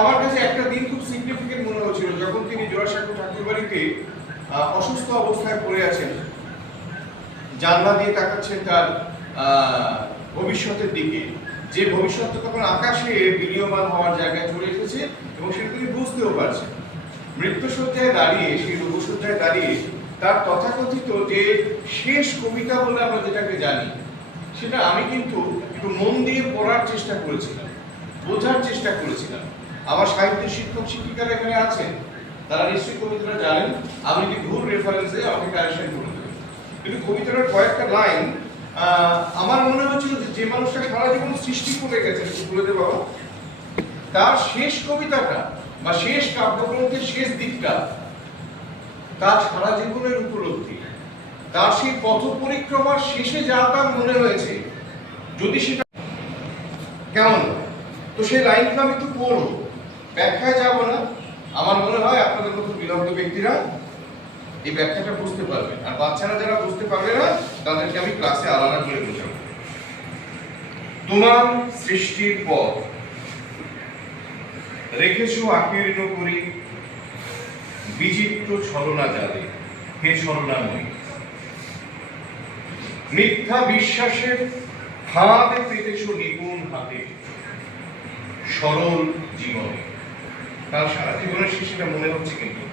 আমার কাছে একটা দিন খুব সিগনিফিকেন্ট মনে হচ্ছিল যখন তিনি জোড়াসাঁকো অসুস্থ অবস্থায় পড়ে আছেন। জানলা দিয়ে তাকাচ্ছেন তার ভবিষ্যতের দিকে। যে তখন আকাশে হওয়ার জায়গায় চলে এসেছে এবং সেটা তিনি বুঝতেও পারছেন। মৃত্যুসজ্জায় দাঁড়িয়ে, সেই রূপসজ্জায় দাঁড়িয়ে তার তথাকথিত যে শেষ কবিতা বলে আমরা যেটাকে জানি, সেটা আমি কিন্তু একটু মন দিয়ে পড়ার চেষ্টা করেছিলাম, বোঝার চেষ্টা করেছিলাম। আমার সাহিত্যের শিক্ষক শিক্ষিকারা এখানে আছেন, তারা নিশ্চয়ই কবিতাটা জানেন। আমি যদি ভুল রেফারেন্সে আমাকে কারেকশন করে দেবেন। কিন্তু কবিতাটার কয়েকটা লাইন আমার মনে হচ্ছিল যে যে মানুষটা সারা জীবন সৃষ্টি করে একটু বলে বাবা, তার শেষ কবিতাটা বা শেষ কাব্যগ্রন্থের শেষ দিকটা তার সারা জীবনের উপলব্ধি। তার সেই পথ পরিক্রমার শেষে যা তার মনে হয়েছে যদি সেটা কেমন? তো সেই লাইনগুলো আমি একটু পড়ব ব্যাখ্যায় যাব না। আমার মনে হয় আপনাদের মতো বিলগ্ন ব্যক্তিরা এই ব্যাখ্যাটা বুঝতে পারবেন আর বাচ্চারা যারা বুঝতে পারবে না, তাদেরকে আমি ক্লাসে আলাদা করে বোঝাবো। তোমার সৃষ্টির পথ। রেখেছো আকীর্ণ করি। বিচিত্র ছলনা জালে। হে ছলনা ছলনাময়ী। মিথ্যা বিশ্বাসের হাত পেতেছো নিপুণ হাতে। সরল জীবনে। তার সারা জীবনের শেষেটা মনে হচ্ছে কিন্তু।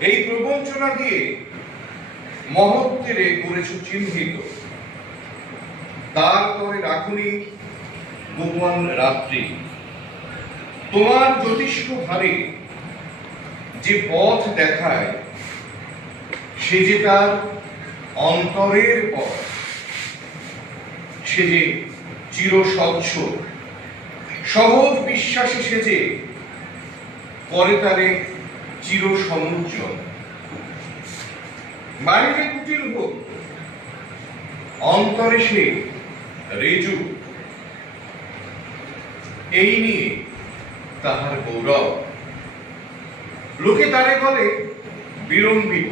এই প্রবঞ্চনা দিয়ে মহত্বেরে করেছ চিহ্নিত। তারপরে রাখুনি গোপন রাত্রি। তোমার জ্যোতিষ্ক ভারে যে পথ দেখায়, সে যে তার অন্তরের পথ, সে যে চির স্বচ্ছ সহজ বিশ্বাসে সে যে পরে তারে চির সমুজ্জ্বল বাইরে কুটির হোক, অন্তরে সে রেজু। এই নিয়ে তাহার গৌরব। লোকে তারে বলে বিলম্বিত।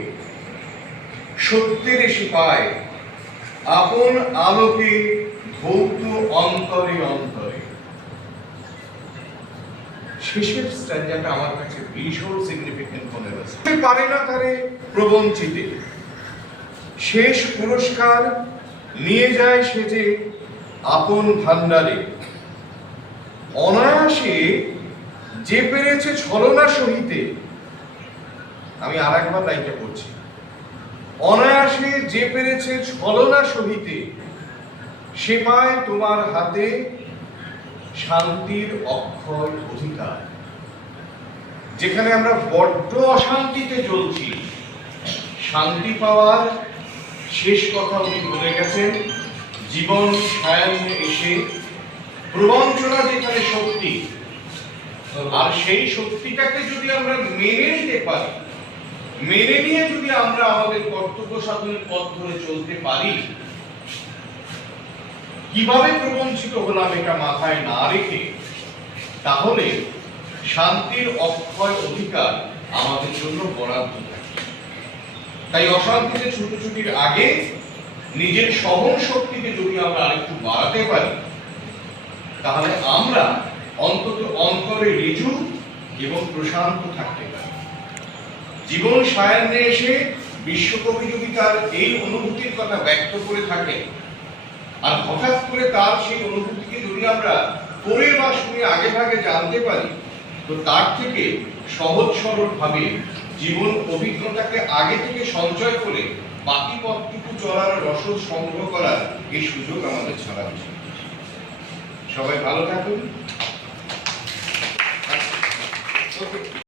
সত্যের এসে পায়, আপন আলোকে ধৌত অন্তরে অন্তরে। শেষের স্ট্যান্ডাটা আমার কাছে ভীষণ সিগনিফিকেন্ট মনে হয়েছে। পারে না তারে প্রবঞ্চিতে শেষ পুরস্কার নিয়ে যায় সে যে আপন ভান্ডারে। অনায়াসে যে পেরেছে ছলনা সহিতে। আমি আর একবার লাইনটা পড়ছি। অনায়াসে যে পেরেছে ছলনা সহিতে, সে পায় তোমার হাতে শান্তির অক্ষয় অধিকার। যেখানে আমরা বড্ড অশান্তিতে জ্বলছি। শান্তি পাওয়ার শেষ কথা উনি বলে গেছেন, জীবন সায়ান্নে এসে প্রবঞ্চনা যেখানে শক্তি, আর সেই শক্তিটাকে যদি আমরা মেনে নিতে পারি, মেনে নিয়ে যদি আমরা আমাদের কর্তব্য সাধনের পথ ধরে চলতে পারি কীভাবে প্রবঞ্চিত হলাম এটা মাথায় না রেখে, তাহলে শান্তির অক্ষয় অধিকার আমাদের জন্য বরাদ্দ থাকে। তাই অশান্তিতে ছুটোছুটির আগে নিজের সহন শক্তিকে যদি আমরা আরেকটু বাড়াতে পারি, তাহলে আমরা অন্তত অন্তরে রিজু এবং প্রশান্ত থাকতে পারি। জীবন সায়ান্নে এসে বিশ্বকবি যদি তার এই অনুভূতির কথা ব্যক্ত করে থাকেন আর হঠাৎ করে তার সেই অনুভূতিকে যদি আমরা পড়ে বা শুনে আগে ভাগে জানতে পারি, তো তার থেকে সহজ সরলভাবে জীবন অভিজ্ঞতাকে আগে থেকে সঞ্চয় করে বাকি পথটুকু চলার রসদ সংগ্রহ করার এই সুযোগ আমাদের ছাড়া উচিত সবাই ভালো থাকুন। Okay.